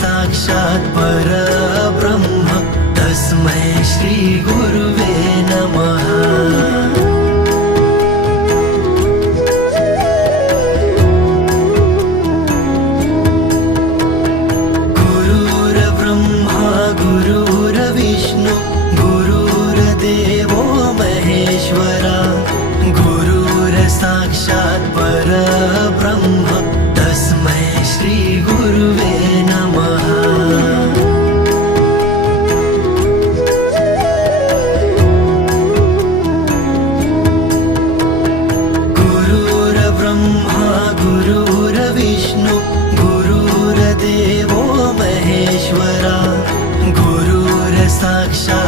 साक्षात् परब्रह्म तस्मै श्री गुरुवे नमः। गुरुर्ब्रह्मा गुरुर्विष्णु गुरुर्देवो महेश्वरा गुरुर्साक्षात् परब्रह्म तस्मै श्री गुरुवे नमः। गुरुर्ब्रह्मा गुरुर्विष्णु गुरुर्देवो महेश्वरा गुरुर्साक्षात्